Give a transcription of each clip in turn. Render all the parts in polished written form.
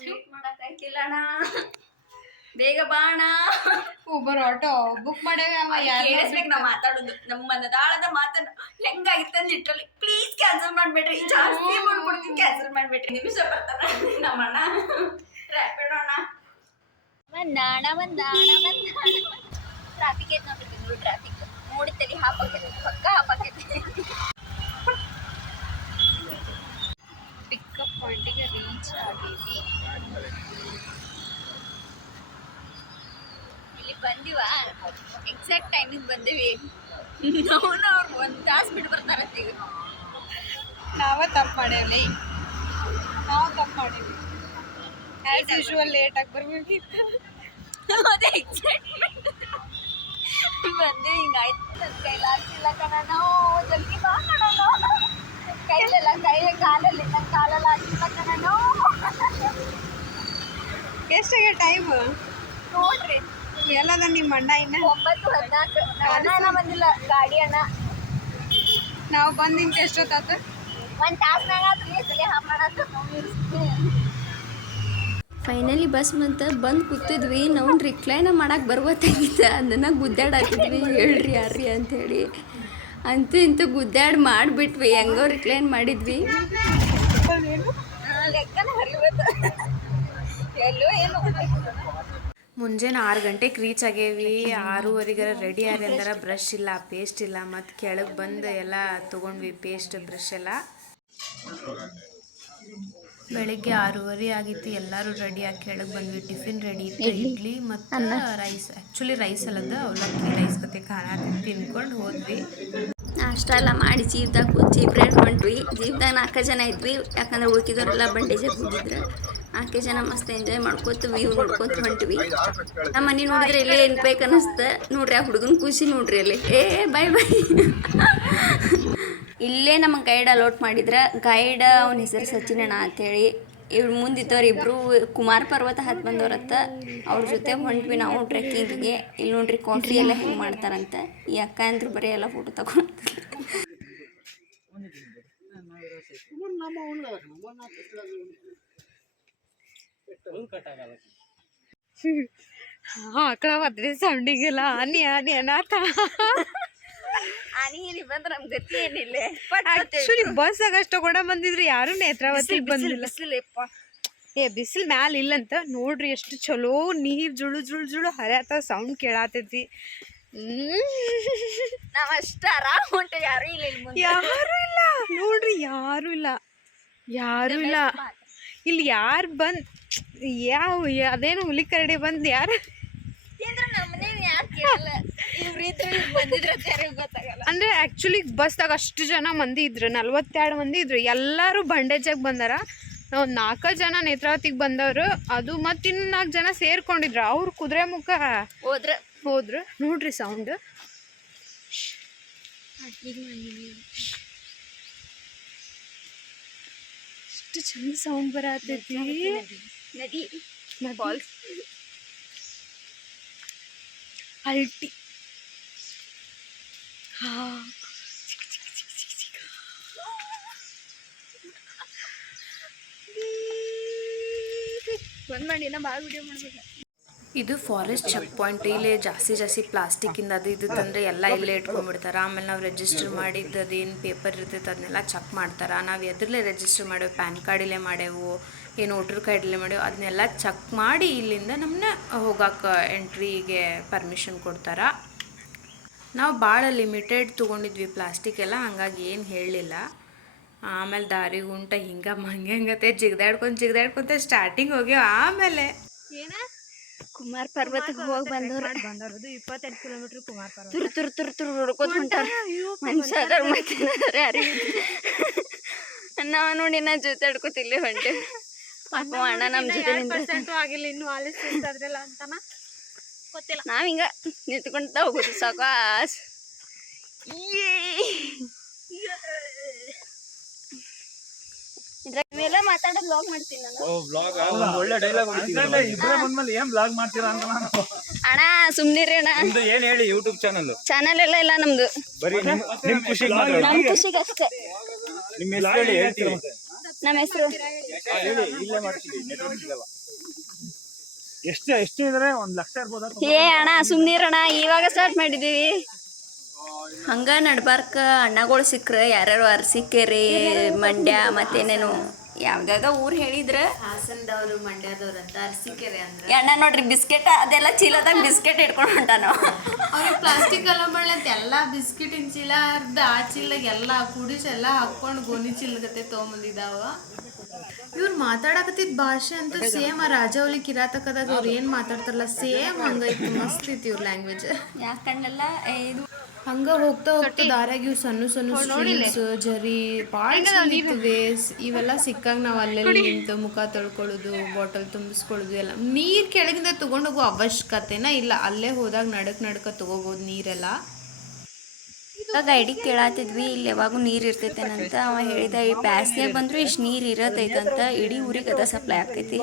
Wait ಮಾಡಕ್ಕಾಯ್ತಿಲ್ಲ ಅಣ್ಣ, ಬೇಗ ಬಾ ಅಣ್ಣ. ಊಬರ್ ಆಟೋ ಬುಕ್ ಮಾಡೇವಿ. ಅವ ಕೇಳಿಸ್ಬೇಕು ನಾವು ಮಾತಾಡೋದು, ನಮ್ಮ ಮನದಾಳದ ಮಾತನ್ನ ಹೆಂಗಾಗಿತ್ತಂದ್ ಲಿಟ್ರಲಿ ಪ್ಲೀಸ್ ಕ್ಯಾನ್ಸಲ್ ಮಾಡ್ಬೇಡ್ರಿ, ಜಾಸ್ತಿ ಮಾಡ್ಕೊಡ್ತೀನಿ, ಕ್ಯಾನ್ಸಲ್ ಮಾಡ್ಬೇಡ್ರಿ. ನಿಮಿಷ ಬರ್ತಾನ ನಮ್ಮ ಅಣ್ಣ, ರ್ಯಾಪಿಡ್ ಅಣ್ಣ. ಬಂದಾಣ ಬಂದಾಣ ಬಂದಾಣ. ಟ್ರಾಫಿಕ್ ಐತೆ ನೋಡ್ರಿ, ಬೆಂಗಳೂರು ಟ್ರಾಫಿಕ್ ನೋಡಿತ್ತಲ್ಲಿ ಹಾಪಾಕೈತಿ, ಪಕ್ಕ ಹಾಪಾಕೈತಿ. Pickup ಪಾಯಿಂಟಿಗೆ reach ಆಗೀವಿ. ಇಲ್ಲಿ ಬಂದಿವ, ಎಕ್ಸಾಕ್ಟ್ ಟೈಮಿಗೆ ಬಂದಿವಿ. ನಾವು ಅವ್ರು 1 ತಾಸು ಬಿಟ್ಟು ಬರ್ತಾರಂತ. ಈಗ ನಾವು ತಪ್ಪು ಮಾಡೇವಿ. ಆ್ಯಸ್ ಯೂಶುವಲ್ ಲೇಟಾಗಿ ಬರ್ಬೇಕಿತ್ತು. ಅದೇ ಎಕ್ಸೈಟ್ಮೆಂಟ್ ಬಂದೆ, ಹಿಂಗಾಯ್ತು. ನನ್ನ ಕೈಲಾಗ್ತಿಲ್ಲ ಕಣ, ನಾವು ಜಲ್ದಿ ಬಾ ಕಣ, ಕೈಲೆಲ್ಲ ಕಾಲಲ್ಲಿ, ನನ್ನ ಕಾಲಲ್ಲಿ ಆಗ್ತಿಲ್ಲ ಕಣ. ಎಷ್ಟಾಗ ಟೈಮ್ ನೋಡ್ರಿ, ಎಲ್ಲದ ನಿಮ್ಮ ಅಣ್ಣ ಇನ್ನ 9:14. ಅಣ್ಣ ಬಂದಿಲ್ಲ, ಗಾಡಿ ಅಣ್ಣ. ನಾವು ಬಂದಿಂತ ಎಷ್ಟೊತ್ತಾತ? 1 ತಾಸ್ನಾಗ ತಲೆ ಹಾಪ್ ಮಾಡತ್ತ. ಫೈನಲಿ ಬಸ್ ಬಂದು ಕೂತಿದ್ವಿ. ನಾವು ರಿಕ್ಲೈನ ಮಾಡಕ್ಕೆ ಬರ್ಬೋದಾಗಿತ್ತು, ಅದನ್ನು ಗುದ್ದಾಡಾಕಿದ್ವಿ. ಹೇಳ್ರಿ ಯಾರ್ರಿ ಅಂಥೇಳಿ ಅಂತೂ ಇಂತೂ ಗುದ್ದಾಡಿ ಮಾಡಿಬಿಟ್ವಿ. ಹೆಂಗೋ ರಿಕ್ಲೈನ್ ಮಾಡಿದ್ವಿ. ಎಲ್ಲೋ ಏನು ಮುಂಜಾನೆ 6 ಗಂಟೆಗೆ ರೀಚ್ ಆಗೇವಿ. 6:15 ರೆಡಿ ಆರಿ ಅಂದ್ರೆ ಬ್ರಷ್ ಇಲ್ಲ, ಪೇಸ್ಟ್ ಇಲ್ಲ. ಮತ್ತು ಕೆಳಗೆ ಬಂದು ಎಲ್ಲ ತೊಗೊಂಡ್ವಿ, ಪೇಸ್ಟ್ ಬ್ರಷ್ ಎಲ್ಲ. ಬೆಳಿಗ್ಗೆ 6:30 ಆಗಿತ್ತು. ಎಲ್ಲರೂ ರೆಡಿಯಾಗಿ ಕೆಳಗೆ ಬಂದ್ವಿ. ಟಿಫಿನ್ ರೆಡಿ ಇತ್ತು, ಇಡ್ಲಿ ಮತ್ತು ರೈಸ್. ಆ್ಯಕ್ಚುಲಿ ರೈಸ್ ಅಲ್ಲದ ಅವಲಕ್ಕಿ ರೈಸ್ ಜೊತೆ ಖಾರ ತಿನ್ಕೊಂಡು ಹೋದ್ವಿ. ನಾಷ್ಟ ಎಲ್ಲ ಮಾಡಿ ಜೀಪ್ದಾಗ ಜೀಪ್ರೇಟ್ ಹೊಂಟ್ವಿ. ಜೀಪ್ದಾಗ 4 ಜನ ಇದ್ವಿ, ಯಾಕಂದ್ರೆ ಉಳ್ಕಿದವರೆಲ್ಲ ಬಂಡೇಜಾಗಿ ಹೋಗಿದ್ರು. 4 ಜನ ಮಸ್ತ್ ಎಂಜಾಯ್ ಮಾಡ್ಕೊತ ವ್ಯೂ ನೋಡ್ಕೊತ ಹೊಂಟ್ವಿ. ನಮ್ಮ ಮನೆ ನೋಡಿದ್ರೆ ಇಲ್ಲೇ ಇರ್ಬೇಕು ಅನ್ನಿಸ್ತ. ನೋಡ್ರಿ ಆ ಹುಡುಗನ ಖುಷಿ ನೋಡ್ರಿ ಅಲ್ಲಿ. Bye bye. ಇಲ್ಲೇ ನಮ್ಮ ಗೈಡ್ ಅಲೋಟ್ ಮಾಡಿದ್ರೆ. ಗೈಡ್ ಅವನ ಹೆಸರು ಸಚಿನಣ್ಣ ಅಂತೇಳಿ. ಇವ್ರು ಮುಂದಿದ್ದವ್ರು ಇಬ್ಬರು ಕುಮಾರ್ ಪರ್ವತ ಹತ್ತು ಬಂದವ್ರತ್ತ. ಅವ್ರ ಜೊತೆ ಹೊಂಟ್ವಿ ನಾವು ಟ್ರೆಕ್ಕಿಂಗಿಗೆ. ಇಲ್ಲಿ ನೋಡ್ರಿ ಕಾಫಿ ಎಲ್ಲ ಹೆಂಗೆ ಮಾಡ್ತಾರಂತ. ಈ ಅಕ್ಕ ಅಂದ್ರು ಬರೀ ಎಲ್ಲ ಫೋಟೋ ತಗೊಂಡ್ತಾರೆ. ಆಕಳ ಬದ್ರೆ ಸೌಂಡಿಗೆಲ್ಲ ಆನಿ ಅನಾಥ. ಬಂದ್ರೆ ನಮ್ಗೆ ಗತಿ ಏನಿಲ್ಲ. ಆಕ್ಚುಲಿ ಬಸ್ ಆಗಷ್ಟು ಕೂಡ ಬಂದಿದ್ರು, ಯಾರು ನೇತ್ರಾವತಿ ಬಂದಿಲ್ಲ. ಬಿಸಿಲು ಮ್ಯಾಲ ಇಲ್ಲಂತ. ನೋಡ್ರಿ ಎಷ್ಟು ಚಲೋ ನೀರ್ ಜುಳು ಜುಳು ಜುಳು ಹರಿಯತ್ತ, ಸೌಂಡ್ ಕೇಳಾತೈತಿ. ನಾವ್ ಅಷ್ಟ ಆರಾಮ್ ಹೊಂಟೆ, ಯಾರು ಇಲ್ಲ ನೋಡ್ರಿ, ಯಾರು ಇಲ್ಲ ಇಲ್ಲಿ. ಯಾರು ಬಂದ್ ಅದೇನು ಹುಲಿ ಕರಡಿ ಬಂದ್ ಯಾರು ಅಂದ್ರೆ ಆಕ್ಚುಲಿ ಬಸ್ದಾಗ ಅಷ್ಟು ಜನ ಮಂದಿ ಇದ್ರು, 42 ಮಂದಿ ಇದ್ರು. ಎಲ್ಲರೂ ಬಂಡೇಜಾಗ ಬಂದಾರ. ನಾವು 4 ಜನ ನೇತ್ರಾವತಿಗೆ ಬಂದವರು, ಅದು ಮತ್ತು ಇನ್ನು 4 ಜನ ಸೇರ್ಕೊಂಡಿದ್ರು. ಅವ್ರು ಕುದುರೆ ಮುಖ ಹೋದ್ರು. ನೋಡ್ರಿ ಸೌಂಡ್ ಎಷ್ಟು ಚಂದ ಸೌಂಡ್ ಬರತೈತಿ. ನದಿ ಫಾಲ್ಸ್ ಅಲ್ಟಿ. ಬಂದ್ ಮಾಡಿ ನಾ ಭಾಳ ವಿಡಿಯೋ ಮಾಡ್ಬೇಕು. ಇದು ಫಾರೆಸ್ಟ್ ಚೆಕ್ ಪಾಯಿಂಟ್. ಇಲ್ಲಿ ಜಾಸ್ತಿ ಪ್ಲಾಸ್ಟಿಕ್ಕಿಂದ ಅದು ಇದು ತಂದರೆ ಎಲ್ಲ ಇಲ್ಲೇ ಇಟ್ಕೊಂಡ್ಬಿಡ್ತಾರೆ. ಆಮೇಲೆ ನಾವು ರಿಜಿಸ್ಟರ್ ಮಾಡಿದ್ದು ಅದೇನು ಪೇಪರ್ ಇರ್ತೈತೆ ಅದನ್ನೆಲ್ಲ ಚೆಕ್ ಮಾಡ್ತಾರೆ. ನಾವು ಎದ್ರಲ್ಲೇ ರಿಜಿಸ್ಟರ್ ಮಾಡೇವು, ಪ್ಯಾನ್ ಕಾರ್ಡಿಲ್ಲೇ ಮಾಡೇವು, ಏನು ವೋಟರ್ ಕಾರ್ಡಿಲ್ಲೇ ಮಾಡೇವು, ಅದನ್ನೆಲ್ಲ ಚೆಕ್ ಮಾಡಿ ಇಲ್ಲಿಂದ ನಮ್ಮನ್ನ ಹೋಗೋಕೆ ಎಂಟ್ರಿಗೆ ಪರ್ಮಿಷನ್ ಕೊಡ್ತಾರೆ. ನಾವು ಭಾಳ ಲಿಮಿಟೆಡ್ ತೊಗೊಂಡಿದ್ವಿ ಪ್ಲಾಸ್ಟಿಕ್ ಎಲ್ಲ, ಹಂಗಾಗಿ ಏನು ಹೇಳಲಿಲ್ಲ. ಆಮೇಲೆ ದಾರಿ ಗುಂಟ ಹಂಗತೆ ಜಿಗ್ದಾಡ್ಕೊಂತ ಸ್ಟಾರ್ಟಿಂಗ್ ಹೋಗ್ಯಾವ. ಆಮೇಲೆ ಕುಮಾರ್ ಪರ್ವತಕ್ಕೆ ಹೋಗಿ ಬಂದವ್ರು 28 ಕಿಲೋಮೀಟರ್ ಕುಮಾರ್ ಪರ್ವತ ತುರು ನೋಡ್ಕೋತ ಹೊಂಟಾರ. ಮನುಷ್ಯ ಯಾರಿಗೆ ನಾವ ನೋಡಿ ನಾ ಜೊತೆ ಆಡ್ಕೋತಿಲ್ಲೇ ಹೊಂಟೆ. ಪಾಪ ಅಣ್ಣ ನಮ್ಮ ಜೊತೆ ಆಗಿಲ್ಲ, ಇನ್ನು ಆಲಿಸ್ತಿಲ್ಲ ಅಂತಾನ ಗೊತ್ತಿಲ್ಲ. ನಾವ್ ಹಿಂಗ ನಿಂತ್ಕೊಂತ ಹೋಗುದು ಸಾಕಾಸ್. ಇದ್ರಾಗೆಲ್ಲ ಮಾತಾಡೋದು ವ್ಲಾಗ್ ಮಾಡ್ತೀನಿ ನಾನು. ಒಳ್ಳೆ ಡೈಲಾಗ್ ಇಬ್ರೇ ಬಂದ್ಮೇಲೆ ಏನ್ ವ್ಲಾಗ್ ಮಾಡ್ತೀರಾ ಅಂತ ನಾನು. ಅಣ್ಣ ಸುಮ್ನಿರಿ ಅಣ್ಣ. ಏನ್ ಹೇಳಿ ಯೂಟ್ಯೂಬ್ ಚಾನಲ್ ಎಲ್ಲ ಇಲ್ಲ ನಮ್ದು. ಬರೀ ನಿಮ್ ಖುಷಿಗೆ ನಮ್ ಖುಷಿಗೆ ಅಷ್ಟೇ. ನಿಮ್ಮ ಹೆಸರು ಹೇಳಿ ಹೇಳ್ತೀವಿ. ನಮ್ಮ ಹೆಸರು ಹೇಳಿ ಇಲ್ಲೇ ಮಾಡ್ತೀವಿ ನೆಟ್ವರ್ಕ್ ಇಲ್ಲವ ಎಷ್ಟು ಇದ್ರೆ 1 ಲಕ್ಷ ಇರ್ಬೋದಾ ಏ ಅಣ್ಣ ಸುಮ್ನಿರಣ್ಣ ಇವಾಗ ಸ್ಟಾರ್ಟ್ ಮಾಡಿದೀವಿ ಹಂಗ ನಡ್ಬಾರ್ಕ ಅಣ್ಣಗಳು ಸಿಕ್ಕ್ರ ಯಾರ್ಯಾರು ಅರಸೀಕೆರೆ ಮಂಡ್ಯ ಮತ್ತೇನೇನು ಯಾವ್ದಾವ್ದೋ ಊರು ಹೇಳಿದ್ರ ಹಾಸನದವರು ಮಂಡ್ಯದವ್ರು ಅಂತ ಅರಸೀಕೆರೆ ಅಂದ್ರೆ ಅಣ್ಣ ನೋಡ್ರಿ ಬಿಸ್ಕೆಟ್ ಅದೆಲ್ಲ ಚೀಲದಾಗ ಬಿಸ್ಕೆಟ್ ಇಟ್ಕೊಂಡು ಹೊಂಟಾನು ಅವ್ರಿಗೆ ಪ್ಲಾಸ್ಟಿಕ್ ಎಲ್ಲ ಮಾಡ್ಲಂತ ಎಲ್ಲ ಬಿಸ್ಕಿಟಿನ ಚೀಲ ಅರ್ಧ ಆ ಚೀಲದಾಗ ಎಲ್ಲ ಕುಡಿಸಿ ಎಲ್ಲ ಹಾಕೊಂಡು ಗೋಣಿ ಚೀಲಗತ್ತೆ ತೊಗೊಂಬಂದಿದ್ದಾವ ಇವ್ರು ಮಾತಾಡಕತ್ತಿದ್ ಭಾಷೆ ಅಂತ ಸೇಮ್ ಆ ರಾಜವಲಿ ಕಿರಾತಕದಾಗ ಅವ್ರು ಏನ್ ಮಾತಾಡ್ತಾರಲ್ಲ ಸೇಮ್ ಹಂಗೈತಿ ಮಸ್ತ್ ಐತಿ ಇವ್ರ ಲ್ಯಾಂಗ್ವೇಜ್ ಯಾಕಂಡೆಲ್ಲ ಇದು ಹಂಗ ಹೋಗ್ತಾ ಹೋಗ್ತಾ ದಾರ್ಯಾಗ ಇವ್ ಸಣ್ಣ ಸಣ್ಣ ಸ್ಟ್ರೀಟ್ಸ್ ಜರಿ ಭಾಳ ವೇಸ್ ಇವೆಲ್ಲ ಸಿಕ್ಕಾಗ ನಾವ್ ಅಲ್ಲೆಲ್ಲಿ ನಿಂತು ಮುಖ ತೊಳ್ಕೊಳ್ಳೋದು ಬಾಟಲ್ ತುಂಬಿಸ್ಕೊಳ್ಳೋದು ಎಲ್ಲ ನೀರ್ ಕೆಳಗಿಂದ ತಗೊಂಡೋಗೋ ಅವಶ್ಯಕತೆನ ಇಲ್ಲ ಅಲ್ಲೇ ಹೋದಾಗ ನಡಕ ತಗೋಬಹುದು ನೀರೆಲ್ಲ ಗೈಡಿ ಕೇಳಾತಿದ್ವಿ ಇಲ್ಲಿ ಯಾವಾಗೂ ನೀರು ಇರ್ತೈತೇನಂತ ಅವ ಹೇಳಿದ ಈ ಬ್ಯಾಸ್ಗೆ ಬಂದ್ರು ಇಷ್ಟು ನೀರು ಇರತೈತಂತ ಇಡೀ ಊರಿಗೆ ಅದ ಸಪ್ಲೈ ಆಕೈತಿ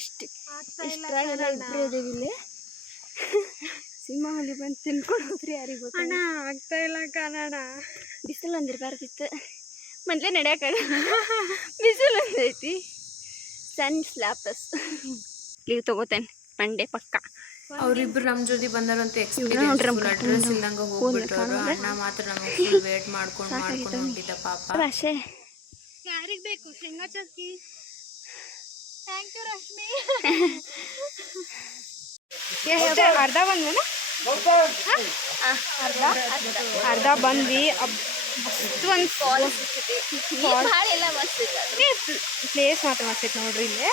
ಇಷ್ಟ್ರಾಗೆಲ್ಲ ಇಬ್ಬರು ಇದ್ದೀವಿ ಇಲ್ಲಿ ಸಿಂಹ ಹುಲಿ ಬಂದು ತಿನ್ಕೊಂಡು ಹೋದ್ರಿ ಯಾರಿಗೆ ಗೊತ್ತ ಅಣ್ಣ ಆಗ್ತಾ ಇಲ್ಲ ಕನ್ನಡ ಬಿಸಿಲು ಒಂದಿರ್ಬಾರ್ದಿತ್ತು ಮೊದಲೇ ನಡೆಯೋಕ್ಕಾಗ ಬಿಸಿಲು ಒಂದೈತಿ ಸನ್ ಸ್ಲಾಪಸ್ ಲೀವ್ ತಗೋತೇನೆ ಮಂಡೇ ಪಕ್ಕ ಅವ್ರಿಬ್ರು ನಮ್ ಜೊತೆ ಬಂದಾರಂತ ಎಕ್ಸ್ಪೀರಿಯನ್ಸ್ ಅಡ್ರೆಸ್ ಇಲ್ಲಂಗ ಹೋಗ್ಬಿಟ್ರು ಅಣ್ಣ ಮಾತ್ರ ನಮಗೆ ವೇಟ್ ಮಾಡ್ಕೊಂಡು ಹೊಂಟಿದ್ದ ಪಾಪ ಭಾಷೆ ಯಾರಿಗ್ ಬೇಕು ಶೇಂಗಾ ಚಕ್ಕಿ ಥ್ಯಾಂಕ್ ಯು ರಶ್ಮಿ ಅರ್ಧ ಬಂದ್ವೇನ ಅರ್ಧ ಬಂದ್ವಿ ಅಷ್ಟು ಒಂದು ಭಾಳ ಎಲ್ಲ ಮಸ್ತ್ ಪ್ಲೇಸ್ ಮಾತ್ರ ಮಸ್ತ್ ಐತೆ ನೋಡ್ರಿ ಇಲ್ಲಿ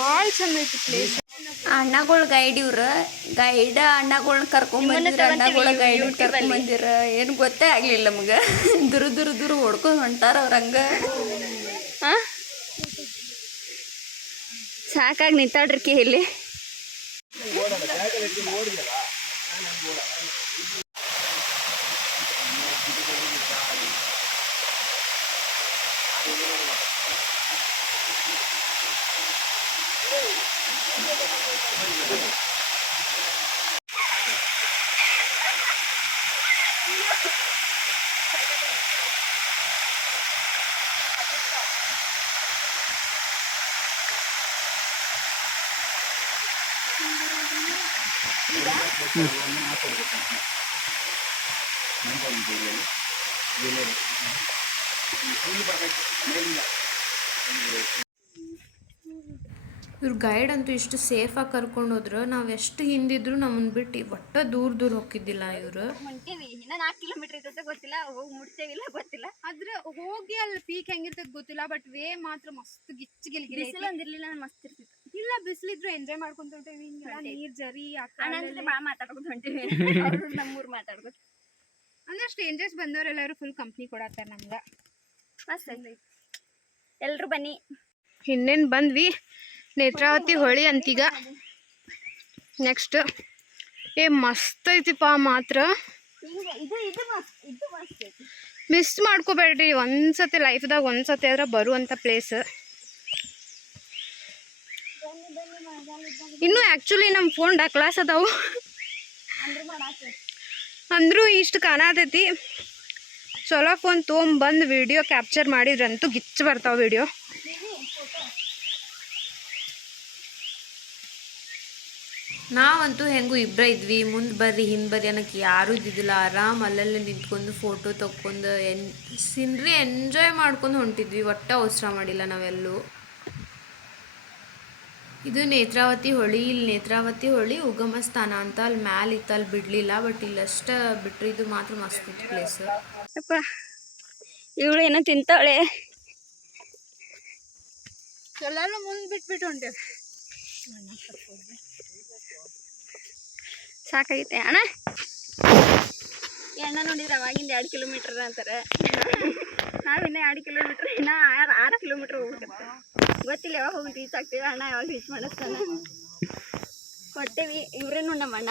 ಭಾಳ ಚಂದ ಐತಿ ಪ್ಲೇಸ್ ಅಣ್ಣಗಳು ಗೈಡ್ ಇವ್ರ ಗೈಡ್ ಅಣ್ಣಗಳನ್ನ ಕರ್ಕೊಂಬಂದಿರ ಅಣ್ಣಗಳ ಗೈಡ್ ಕರ್ಕೊಂಬಂದಿರ ಏನು ಗೊತ್ತೇ ಆಗಲಿಲ್ಲ ನಮಗೆ ದೂರ ಹೊಡ್ಕೊಂಡು ಹೊಂಟಾರ ಅವ್ರ ಹಂಗ ಸಾಕಾಗಿ ನಿಂತಾಡ್ರಿಕಿ ಇಲ್ಲಿ ಇವ್ರ ಗೈಡ್ ಅಂತೂ ಇಷ್ಟು ಸೇಫಾಗಿ ಕರ್ಕೊಂಡು ಹೋದ್ರು ನಾವು ಎಷ್ಟು ಹಿಂದಿದ್ರು ನಮ್ಮನ್ನ ಬಿಟ್ಟು ಒಟ್ಟ ದೂರ ಹೋಗಿದ್ದಿಲ್ಲ ಇವರು ಹೊಂಟೇವಿ ಇನ್ನ 4 ಕಿಲೋಮೀಟರ್ ಇರ್ತೈತೆ ಗೊತ್ತಿಲ್ಲ ಹೋಗಿ ಮುಟ್ತೇವಿಲ್ಲ ಗೊತ್ತಿಲ್ಲ ಆದ್ರೆ ಹೋಗಿ ಅಲ್ಲಿ ಪೀಕ್ ಹೆಂಗಿರ್ತದ ಗೊತ್ತಿಲ್ಲ ಬಟ್ ವೇ ಮಾತ್ರ ಮಸ್ತ್ ಗಿಚ್ಚಿಗಿಲ್ಗಿರಿ ಬಿಸಿಲು ಒಂದಿರ್ಲಿಲ್ಲ ಮಸ್ತ್ ಇರ್ತಿತ್ತು ಇಲ್ಲ ಬಿಸಿಲಿದ್ರು ಎಂಜಾಯ್ ಮಾಡ್ಕೊಂತ ಹೊಂಟೇವಿ ನೀರ್ ಜರಿ ಅಣ್ಣ ಭಾಳ ಮಾತಾಡ್ಕೊತ ಹೊಂಟೇವಿ ನಮ್ಮೂರ್ ಮಾತಾಡ್ಕೊತ ಅಂದ್ರೆ ಸ್ಟ್ರೇಂಜರ್ಸ್ ಬಂದವರೆಲ್ಲರೂ ಫುಲ್ ಕಂಪ್ನಿ ಕೊಡತ್ತಾರ ನಮ್ಗೆ ಮಸ್ತ್ ಐತಿ ಎಲ್ರು ಬನ್ನಿ ಇನ್ನೇನು ಬಂದ್ವಿ ನೇತ್ರಾವತಿ ಹೊಳಿ ಅಂತೀಗ ನೆಕ್ಸ್ಟ್ ಮಸ್ತ್ ಐತಿಪ್ಪ ಮಾತ್ರ ಇದು ಮಸ್ತ್ ಐತಿ ಮಿಸ್ ಮಾಡ್ಕೋಬೇಡ್ರಿ ಒಂದ್ಸತಿ ಲೈಫ್ದಾಗ ಒಂದ್ಸತಿ ಆದ್ರೆ ಬರುವಂಥ ಪ್ಲೇಸ್ ಇನ್ನು ಆ್ಯಕ್ಚುಲಿ ನಮ್ಮ ಫೋನ್ ಕ್ಲಾಸ್ ಅದಾವು ಅಂದರೂ ಇಷ್ಟು ಕಾಣತೈತಿ ಚಲೋ ಫೋನ್ ತೊಗೊಂಬಂದು ವಿಡಿಯೋ ಕ್ಯಾಪ್ಚರ್ ಮಾಡಿದ್ರಂತೂ ಗಿಚ್ಚು ಬರ್ತಾವೆ ವಿಡಿಯೋ ನಾವಂತೂ ಹೆಂಗೂ ಇಬ್ಬರ ಇದ್ವಿ ಮುಂದೆ ಬರ್ರಿ ಹಿಂದೆ ಬರ್ರಿ ಅನ್ನೋಕ್ಕೆ ಯಾರೂ ಇದ್ದಿದ್ದಿಲ್ಲ ಆರಾಮ್ ಅಲ್ಲಲ್ಲೇ ನಿಂತ್ಕೊಂಡು ಫೋಟೋ ತೊಗೊಂಡು ಸೀನ್ರಿ ಎಂಜಾಯ್ ಮಾಡ್ಕೊಂಡು ಹೊಂಟಿದ್ವಿ ಒಟ್ಟ ಅವಸರ ಮಾಡಿಲ್ಲ ನಾವೆಲ್ಲೂ ಇದು ನೇತ್ರಾವತಿ ಹೊಳಿ ಇಲ್ಲಿ ನೇತ್ರಾವತಿ ಹೊಳಿ ಉಗಮ ಸ್ಥಾನ ಅಂತ ಅಲ್ಲಿ ಮ್ಯಾಲೆ ಇತ್ತು ಅಲ್ಲಿ ಬಿಡಲಿಲ್ಲ ಬಟ್ ಇಲ್ಲಷ್ಟ ಬಿಟ್ರೆ ಇದು ಮಾತ್ರ ಮಸ್ತ್ ಇತ್ತು ಪ್ಲೇಸ್ ಅಪ್ಪ ಇವಳು ಏನೋ ತಿಂತಾಳೆ ಎಲ್ಲರೂ ಮುಂದೆ ಬಿಟ್ಬಿಟ್ಟು ಹೊಂಟೇವೆ ಸಾಕಾಗೈತೆ ಅಣ್ಣ ಅಣ್ಣ ನೋಡಿದ್ರೆ ಅವಾಗಿಂದ 2 ಕಿಲೋಮೀಟರ್ ಅಂತಾರೆ ನಾವಿನ್ನ 2 ಕಿಲೋಮೀಟರ್ ಇನ್ನ 6 ಕಿಲೋಮೀಟರ್ ಹೋಗ್ಬೇಕು ಗೊತ್ತಿಲ್ಲ ಯಾವಾಗ ಹೋಗಿ ರೀಚ್ ಆಗ್ತೀವಿ ಅಣ್ಣ ಯಾವಾಗ ರೀಚ್ ಮಾಡಿಸ್ತಾನೆ ಕೊಟ್ಟೇವಿ ಇವ್ರೇನು ನಮ್ಮ ಅಣ್ಣ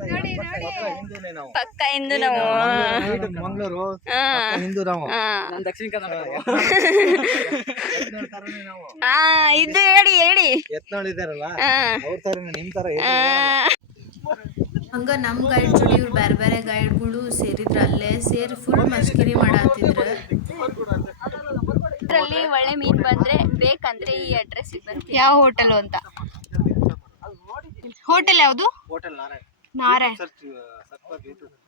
ನೋಡಿ ನೋಡಿ ಹಿಂದೂನೇ ನಾವು. ಪಕ್ಕ ಹಿಂದೂ ನಾವು. ಮಂಗಳೂರು ಹಾ ಹಿಂದೂ ನಾವು. ಹಾ ದಕ್ಷಿಣ ಕನ್ನಡ ನಾವು. ಹಾ ಇದು ಹೇಳಿ ಹೇಳಿ. ಎತ್ನಾಳ್ ಇದಾರಲ್ಲ ಹಾ ಅವ್ರ ತರ ನಿಮ್ ತರ ಹಂಗೆ ನಮ್ಮ ಗೈಡ್ ಜೋಡಿ ಇವ್ರು ಬೇರೆ ಬೇರೆ ಗೈಡ್ಗಳು ಸೇರಿದ್ರು. ಅಲ್ಲೇ ಸೇರಿ ಫುಲ್ ಮಸ್ಕಿರಿ ಮಾಡತ್ತಿದ್ರು. ಇದರಲ್ಲಿ ಒಳ್ಳೆ ಮೀನು ಬಂದ್ರೆ ಬೇಕಂದ್ರೆ ಈ ಅಡ್ರೆಸ್ ಬಂದು ಯಾವ ಹೋಟೆಲ್ ಅಂತ? ಹೋಟೆಲ್ ಯಾವುದು? ಹೋಟೆಲ್ ನಾರಾಯಣ್. ನಾರಾಯಣ್. ಸರ್ಚ್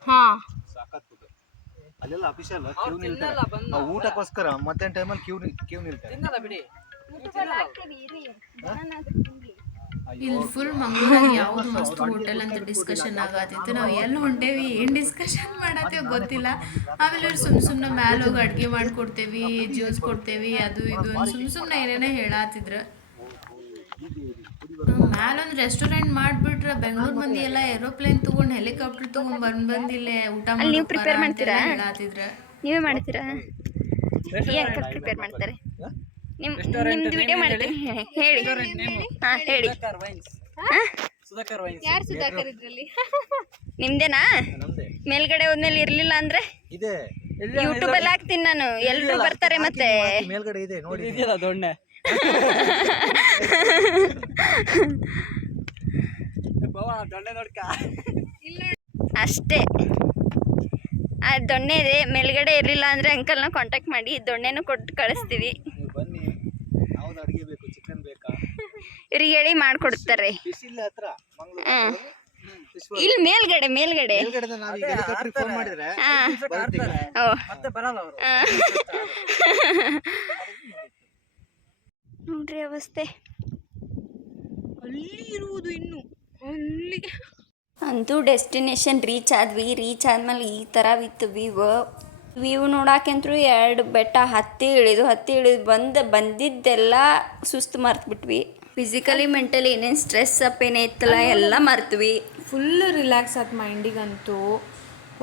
ಹಾ ಸಾಕತ್ ಫುಡ್. ಅಲ್ಲೆಲ್ಲ ಅಫಿಷಿಯಲ್ ಕ್ಯೂ ನಿಲ್ತಾರೆ. ಆ ಊಟಕ್ಕೋಸ್ಕರ ಮಧ್ಯಾಹ್ನ ಟೈಮಲ್ಲಿ ಕ್ಯೂ ನಿಲ್ತಾರೆ. ಇಲ್ಲಿ ಫುಲ್ ಮಂಗಳೂರಾಗ ಯಾವ್ದು ಮಸ್ತ್ ಹೋಟೆಲ್ ಅಂತ ಡಿಸ್ಕಷನ್ ಆಗತ್ತಿತ್ತು. ನಾವು ಎಲ್ಲಿ ಹೊಂಟೇವಿ ಏನು ಡಿಸ್ಕಷನ್ ಮಾಡತ್ತೇವೆ ಗೊತ್ತಿಲ್ಲ. ಆಮೇಲೆ ಅವ್ರು ಸುಮ್ಮನೆ ಮ್ಯಾಲೆ ಹೋಗಿ ಅಡುಗೆ ಮಾಡಿಕೊಡ್ತೇವಿ, ಜ್ಯೂಸ್ ಕೊಡ್ತೇವಿ, ಅದು ಇದು ಸುಮ್ಮನೆ ಏನೇನೋ ಹೇಳತ್ತಿದ್ರು. ಮ್ಯಾಲೊಂದು ರೆಸ್ಟೋರೆಂಟ್ ಮಾಡಿಬಿಟ್ರೆ ಬೆಂಗಳೂರು ಮಂದಿ ಎಲ್ಲ ಏರೋಪ್ಲೇನ್ ತೊಗೊಂಡು ಹೆಲಿಕಾಪ್ಟರ್ ತೊಗೊಂಡು ಬಂದಿಲ್ಲೇ ಊಟ ಮಾಡಿ ನೀವು ಪ್ರಿಪೇರ್ ಮಾಡ್ತೀರಾ? ಹೇಳತ್ತಿದ್ರು. ನೀವೇ ಮಾಡ್ತೀರಾ? ಈ ಅಂಕಲ್ ಪ್ರಿಪೇರ್ ಮಾಡ್ತಾರೆ. ನಿಮ್ದು ವಿಡಿಯೋ ಮಾಡ್ತೀನಿ ಹೇಳಿ. ಹಾ ಹೇಳಿ. ಯಾರು ಸುಧಾಕರ್ ಇದ್ರಲ್ಲಿ? ನಿಮ್ದೇನಾ? ಮೇಲ್ಗಡೆ ಹೋದ್ಮೇಲೆ ಇರ್ಲಿಲ್ಲ ಅಂದ್ರೆ ಇದೆ ಯೂಟ್ಯೂಬ್ ಅಲ್ಲಿ ಹಾಕ್ತೀನಿ ನಾನು. ಎಲ್ರು ಬರ್ತಾರೆ ಮತ್ತೆ. ಮೇಲ್ಗಡೆ ಇದೆ ನೋಡಿ. ದೊಣ್ಣೆ ಅಷ್ಟೇ. ಆ ದೊಣ್ಣೆ ಇದೆ, ಮೇಲ್ಗಡೆ ಇರಲಿಲ್ಲ ಅಂದರೆ ಅಂಕಲ್ನ ಕಾಂಟ್ಯಾಕ್ಟ್ ಮಾಡಿ ದೊಣ್ಣೆನೂ ಕೊಟ್ಟು ಕಳಿಸ್ತೀವಿ. ನೀವು ಬನ್ನಿ. ಯಾವ್ದು ಅಡಿಗೆ ಬೇಕು? ಚಿಕನ್ ಬೇಕಾ? ಇವ್ರಿಗೆ ಹೇಳಿ ಮಾಡಿಕೊಡ್ತಾರೆ. ಫಿಶ್ ಇಲ್ಲ ಹತ್ರ ಮಂಗಳೂರು. ಹ್ಮ್ ಇಲ್ಲಿ ಮೇಲ್ಗಡೆ ಮೇಲ್ಗಡೆ ನಾವು ಈಗ ಹೆಲಿಕಾಪ್ಟರ್ ಫೋನ್ ಮಾಡಿದ್ರೆ ಹಾ ಬರುತ್ತೆ. ಓ ಮತ್ತೆ ಬರಲ್ಲ ಅವರು. ನೋಡ್ರಿ ಅವಸ್ಥೆ. ಅಲ್ಲಿ ಇರುವುದು ಇನ್ನು ಅಲ್ಲಿ. ಅಂತೂ ಡೆಸ್ಟಿನೇಷನ್ ರೀಚ್ ಆದ್ವಿ. ರೀಚ್ ಆದ್ಮೇಲೆ ಈ ಥರ ವಿತ್ ವ್ಯೂ ನೋಡಾಕಂತೂ 2 ಬೆಟ್ಟ ಹತ್ತಿ ಇಳಿದು ಬಂದಿದ್ದೆಲ್ಲ ಸುಸ್ತು ಮರ್ತ್ಬಿಟ್ವಿ. ಫಿಸಿಕಲಿ ಮೆಂಟಲಿ ಏನೇನು ಸ್ಟ್ರೆಸ್ ಅಪ್ ಏನೈತಲ್ಲ ಎಲ್ಲ ಮರ್ತ್ವಿ. ಫುಲ್ ರಿಲ್ಯಾಕ್ಸ್ ಆಯ್ತು ಮೈಂಡಿಗಂತೂ.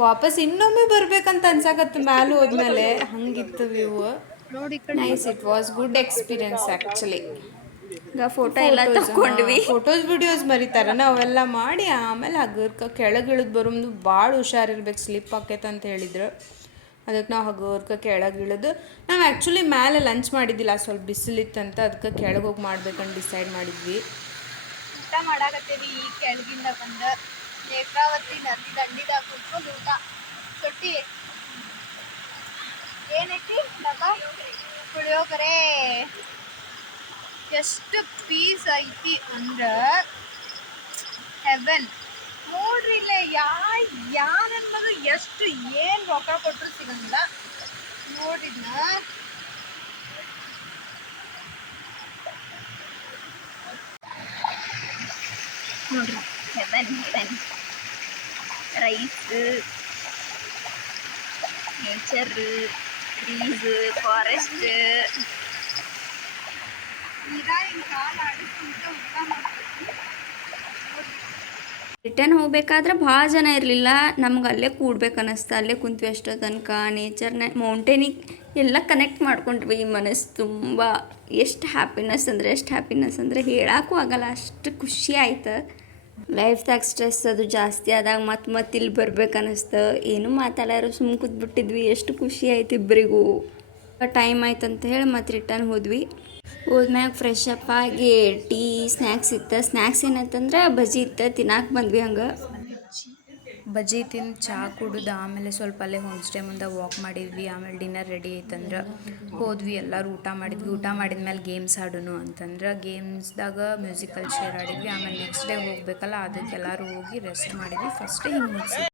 ವಾಪಸ್ ಇನ್ನೊಮ್ಮೆ ಬರ್ಬೇಕಂತ ಅನ್ಸಾಕತ್ತು ಮ್ಯಾಲೆ ಹೋದ್ಮೇಲೆ. ಹಂಗಿತ್ತು view. Nice, it was good experience actually. ಈಗ ಫೋಟೋ ಎಲ್ಲ ತಗೊಂಡ್ವಿ. ಫೋಟೋಸ್ ವಿಡಿಯೋಸ್ ಮರಿತಾರೆ ನಾವೆಲ್ಲ ಮಾಡಿ. ಆಮೇಲೆ ಹಗರ್ಕ ಕೆಳಗಿಳಿದು ಬರೋದು ಭಾಳ ಹುಷಾರಿರ್ಬೇಕು, ಸ್ಲಿಪ್ ಆಕೈತೆ ಅಂತ ಹೇಳಿದ್ರು. ಅದಕ್ಕೆ ನಾವು ಹಗರ್ಕ ಕೆಳಗಿಳಿದು ನಾವು ಆ್ಯಕ್ಚುಲಿ ಮೇಲೆ ಲಂಚ್ ಮಾಡಿದ್ದಿಲ್ಲ, ಸ್ವಲ್ಪ ಬಿಸಿಲಿತ್ತಂತ. ಅದಕ್ಕೆ ಕೆಳಗೆ ಹೋಗಿ ಮಾಡ್ಬೇಕಂತ ಡಿಸೈಡ್ ಮಾಡಿದ್ವಿ. ಊಟ ಮಾಡಾಕತ್ತೀವಿ. ಈ ಕೆಳಗಿಂದ ಬಂದ ನೇತ್ರಾವತಿ ನದಿ ದಂಡಿದಾಗ ಕೂತ್ಕೊಂಡು ಊಟ. ಸೊಟ್ಟಿ ಏನೈತಿ ಡಬ್ಬ? ಪುಳಿಯೋಗರೆ. ಎಷ್ಟು ಪೀಸ್ ಐತಿ ಅಂದ್ರೆ ಹೆವೆನ್. ನೋಡ್ರಿ ಇಲ್ಲೇ ಯಾ ನನ್ನ ಮಗ ಎಷ್ಟು ಏನು ರೊಕ್ಕ ಕೊಟ್ಟರು ಸಿಗಂಗಿಲ್ಲ. ನೋಡಿದ್ನ ನೋಡ್ರಿ heaven rise, nature, trees, forest. Return ಹೋಗ್ಬೇಕಾದ್ರೆ ಭಾಳ ಜನ ಇರಲಿಲ್ಲ. ನಮ್ಗೆ ಅಲ್ಲೇ ಕೂಡ್ಬೇಕು ಅನ್ನಿಸ್ತು. ಅಲ್ಲೇ ಕುಂತ್ವಿ ಅಷ್ಟೋ ತನಕ. ನೇಚರ್ನ ಮೌಂಟೇನಿಗೆ ಎಲ್ಲ ಕನೆಕ್ಟ್ ಮಾಡ್ಕೊಂಡ್ವಿ. ಮನಸ್ಸು ತುಂಬ ಎಷ್ಟು ಹ್ಯಾಪಿನೆಸ್ ಅಂದರೆ ಹೇಳೋಕ್ಕೂ ಆಗಲ್ಲ, ಅಷ್ಟು ಖುಷಿ ಆಯ್ತು. ಲೈಫ್ದಾಗ ಸ್ಟ್ರೆಸ್ ಅದು ಜಾಸ್ತಿ ಆದಾಗ ಮತ್ತೆ ಇಲ್ಲಿ ಬರ್ಬೇಕು ಅನ್ನಿಸ್ತು. ಏನೂ ಮಾತಾಡೋರು ಸುಮ್ಮನೆ ಕೂತ್ಬಿಟ್ಟಿದ್ವಿ. ಎಷ್ಟು ಖುಷಿ ಆಯ್ತು ಇಬ್ಬರಿಗೂ. ಟೈಮ್ ಆಯ್ತು ಅಂತ ಹೇಳಿ ಮತ್ತೆ ರಿಟರ್ನ್ ಹೋದ್ಮ್ಯಾಗ ಫ್ರೆಶ್ ಅಪ್ ಆಗಿ ಟೀ ಸ್ನ್ಯಾಕ್ಸ್ ಇತ್ತು. ಸ್ನ್ಯಾಕ್ಸ್ ಏನಂತಂದ್ರೆ ಬಜ್ಜಿ ಇತ್ತು, ತಿನ್ನಾಕೆ ಬಂದ್ವಿ. ಹಂಗೆ ಬಜ್ಜಿ ತಿಂದು ಚಹಾ ಕುಡಿದು ಆಮೇಲೆ ಸ್ವಲ್ಪ ಅಲ್ಲೇ ಹೋಮ್ ಸ್ಟೇ ಮುಂದೆ ವಾಕ್ ಮಾಡಿದ್ವಿ. ಆಮೇಲೆ ಡಿನ್ನರ್ ರೆಡಿ ಆಯ್ತಂದ್ರೆ ಹೋದ್ವಿ. ಎಲ್ಲರೂ ಊಟ ಮಾಡಿದ್ವಿ. ಊಟ ಮಾಡಿದ್ಮೇಲೆ ಗೇಮ್ಸ್ ಆಡೋಣ ಅಂತಂದ್ರೆ ಗೇಮ್ಸ್ದಾಗ ಮ್ಯೂಸಿಕಲ್ ಚೇರ್ ಆಡಿದ್ವಿ. ಆಮೇಲೆ ನೆಕ್ಸ್ಟ್ ಡೇ ಹೋಗ್ಬೇಕಲ್ಲ, ಅದಕ್ಕೆ ಎಲ್ಲರೂ ಹೋಗಿ ರೆಸ್ಟ್ ಮಾಡಿದ್ವಿ. ಫಸ್ಟೇ ಹಿಂಗೆ ಮುಗಿಸಿ